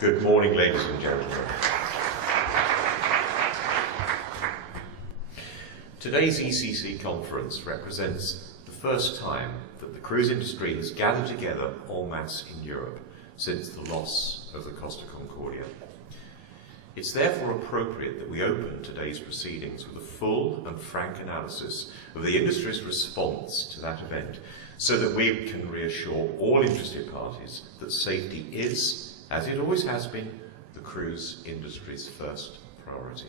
Good morning, ladies and gentlemen. Today's ECC conference represents the first time that the cruise industry has gathered together en masse in Europe since the loss of the Costa Concordia. It's therefore appropriate that we open today's proceedings with a full and frank analysis of the industry's response to that event, so that we can reassure all interested parties that safety is, as it always has been, the cruise industry's first priority.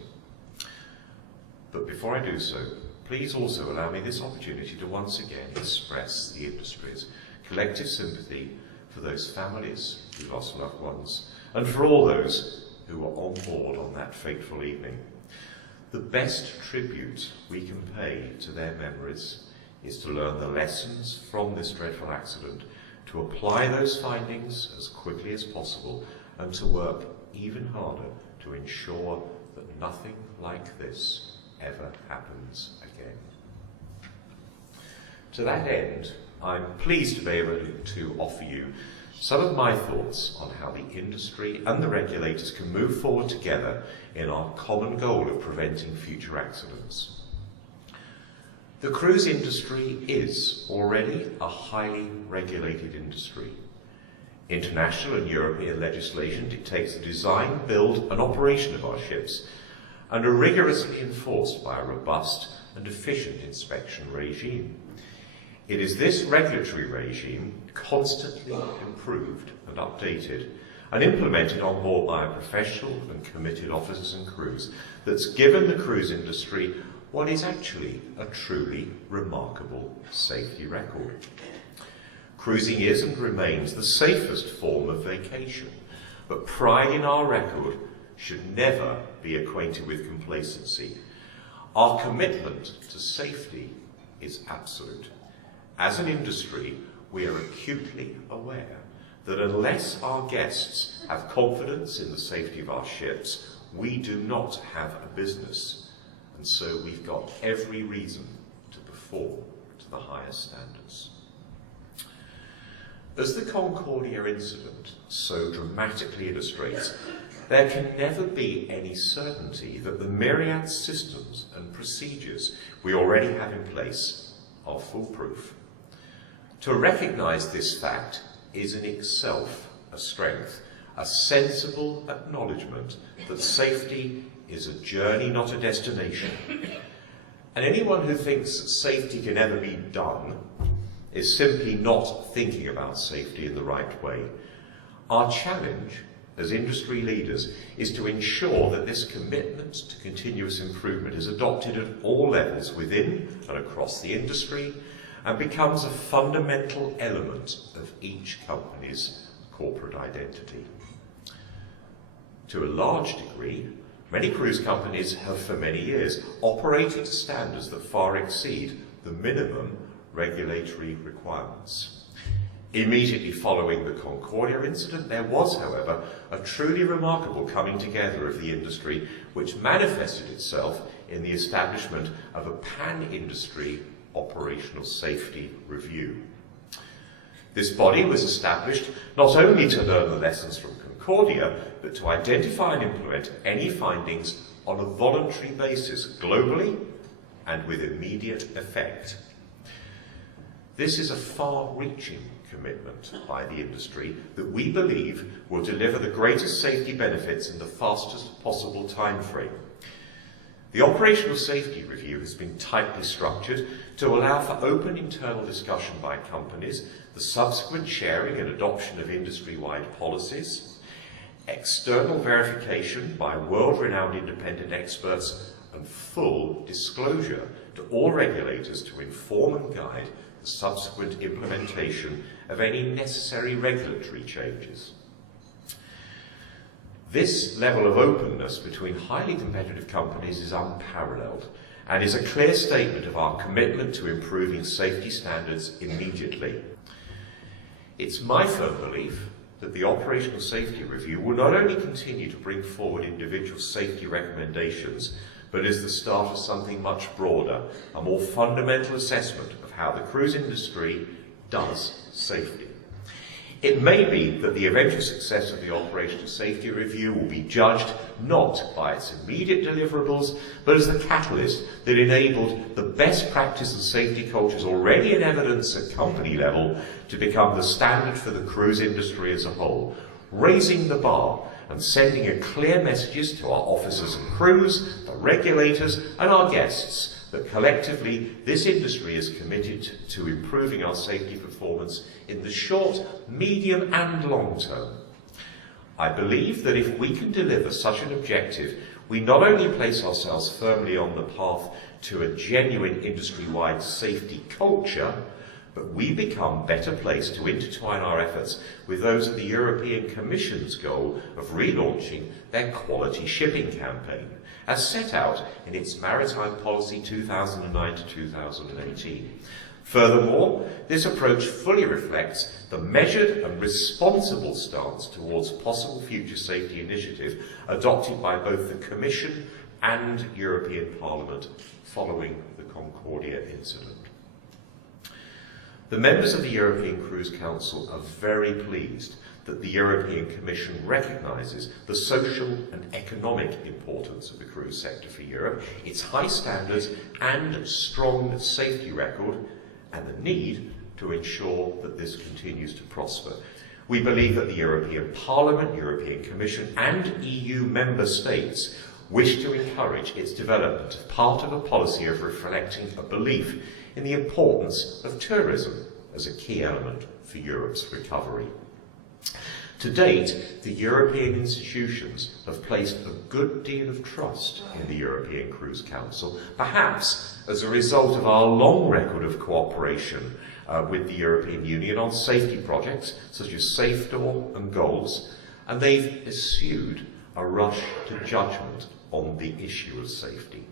But before I do so, please also allow me this opportunity to once again express the industry's collective sympathy for those families who lost loved ones, and for all those who were on board on that fateful evening. The best tribute we can pay to their memories is to learn the lessons from this dreadful accident, to apply those findings as quickly as possible, and to work even harder to ensure that nothing like this ever happens again. To that end, I'm pleased to be able to offer you some of my thoughts on how the industry and the regulators can move forward together in our common goal of preventing future accidents. The cruise industry is already a highly regulated industry. International and European legislation dictates the design, build and operation of our ships, and are rigorously enforced by a robust and efficient inspection regime. It is this regulatory regime, constantly improved and updated, and implemented on board by professional and committed officers and crews, that's given the cruise industry what is actually a truly remarkable safety record. Cruising is and remains the safest form of vacation, but pride in our record should never be acquainted with complacency. Our commitment to safety is absolute. As an industry, we are acutely aware that unless our guests have confidence in the safety of our ships, we do not have a business. And so we've got every reason to perform to the highest standards. As the Concordia incident so dramatically illustrates, there can never be any certainty that the myriad systems and procedures we already have in place are foolproof. To recognise this fact is in itself a strength, a sensible acknowledgement that safety is a journey, not a destination. And anyone who thinks that safety can ever be done is simply not thinking about safety in the right way. Our challenge as industry leaders is to ensure that this commitment to continuous improvement is adopted at all levels within and across the industry and becomes a fundamental element of each company's corporate identity. To a large degree, many cruise companies have for many years operated to standards that far exceed the minimum regulatory requirements. Immediately following the Concordia incident, there was, however, a truly remarkable coming together of the industry, which manifested itself in the establishment of a pan-industry operational safety review. This body was established not only to learn the lessons from Concordia, but to identify and implement any findings on a voluntary basis globally and with immediate effect. This is a far-reaching commitment by the industry that we believe will deliver the greatest safety benefits in the fastest possible time frame. The operational safety review has been tightly structured to allow for open internal discussion by companies, the subsequent sharing and adoption of industry-wide policies, external verification by world-renowned independent experts, and full disclosure to all regulators to inform and guide the subsequent implementation of any necessary regulatory changes. This level of openness between highly competitive companies is unparalleled and is a clear statement of our commitment to improving safety standards immediately. It's my firm belief that the Operational Safety Review will not only continue to bring forward individual safety recommendations, but is the start of something much broader, a more fundamental assessment of how the cruise industry does safety. It may be that the eventual success of the operational safety review will be judged not by its immediate deliverables, but as the catalyst that enabled the best practice and safety cultures already in evidence at company level to become the standard for the cruise industry as a whole, raising the bar and sending a clear messages to our officers and crews, the regulators and our guests that collectively this industry is committed to improving our safety performance in the short, medium and long term. I believe that if we can deliver such an objective, we not only place ourselves firmly on the path to a genuine industry-wide safety culture, but we become better placed to intertwine our efforts with those of the European Commission's goal of relaunching their quality shipping campaign, as set out in its Maritime Policy 2009 to 2018. Furthermore, this approach fully reflects the measured and responsible stance towards possible future safety initiative adopted by both the Commission and European Parliament following the Concordia incident. The members of the European Cruise Council are very pleased that the European Commission recognises the social and economic importance of the cruise sector for Europe, its high standards and strong safety record, and the need to ensure that this continues to prosper. We believe that the European Parliament, European Commission and EU member states wish to encourage its development as part of a policy of reflecting a belief in the importance of tourism as a key element for Europe's recovery. To date, the European institutions have placed a good deal of trust in the European Cruise Council, perhaps as a result of our long record of cooperation with the European Union on safety projects such as SafeDoor and Goals, and they've eschewed a rush to judgment on the issue of safety.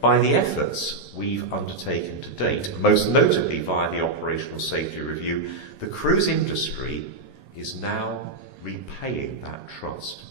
By the efforts we've undertaken to date, most notably via the Operational Safety Review, the cruise industry is now repaying that trust.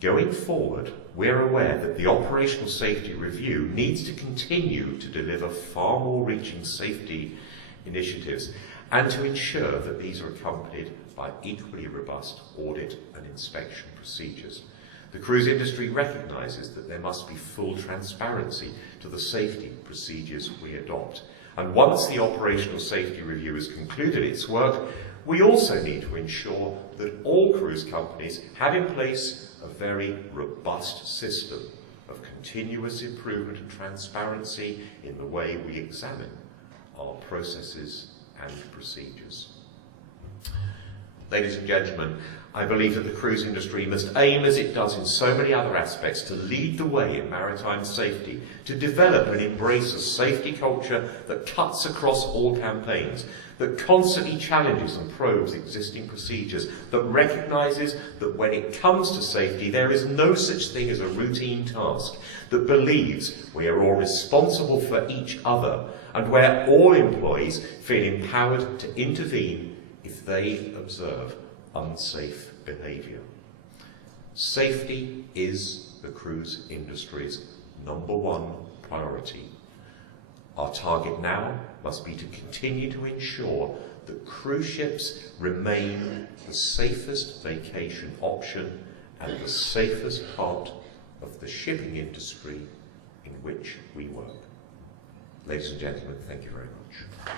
Going forward, we're aware that the Operational Safety Review needs to continue to deliver far more reaching safety initiatives and to ensure that these are accompanied by equally robust audit and inspection procedures. The cruise industry recognises that there must be full transparency to the safety procedures we adopt. And once the Operational Safety Review has concluded its work, we also need to ensure that all cruise companies have in place a very robust system of continuous improvement and transparency in the way we examine our processes and procedures. Ladies and gentlemen, I believe that the cruise industry must aim, as it does in so many other aspects, to lead the way in maritime safety, to develop and embrace a safety culture that cuts across all campaigns, that constantly challenges and probes existing procedures, that recognises that when it comes to safety there is no such thing as a routine task, that believes we are all responsible for each other, and where all employees feel empowered to intervene if they observe unsafe behaviour. Safety is the cruise industry's #1 priority. Our target now must be to continue to ensure that cruise ships remain the safest vacation option and the safest part of the shipping industry in which we work. Ladies and gentlemen, thank you very much.